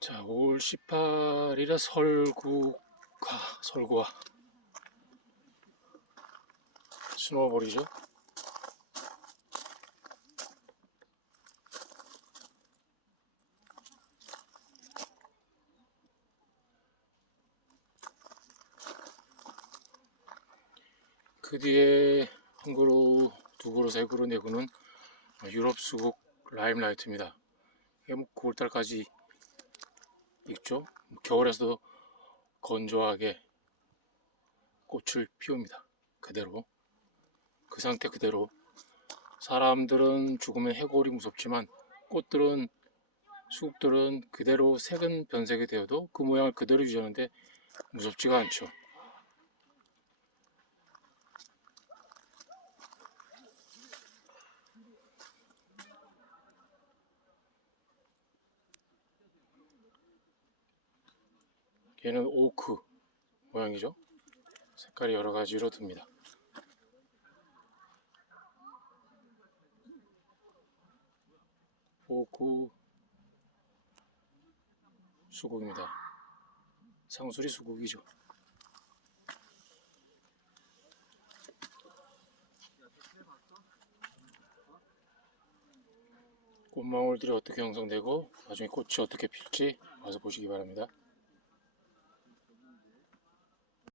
자, 5월 18일에 설구가, 설구와 스노우볼이죠. 그 뒤에 한 그루, 두 그루, 세 그루, 네 그루는 유럽 수국 라임라이트입니다. 이게 뭐 9월달까지 익죠. 겨울에서도 건조하게 꽃을 피웁니다. 그대로 그 상태 그대로 사람들은 죽으면 해골이 무섭지만 꽃들은 수국들은 그대로 색은 변색이 되어도 그 모양을 그대로 유지하는데 무섭지가 않죠. 얘는 오크 모양이죠. 색깔이 여러 가지로 듭니다. 오크 수국입니다. 상수리 수국이죠. 꽃망울들이 어떻게 형성되고 나중에 꽃이 어떻게 필지 와서 보시기 바랍니다.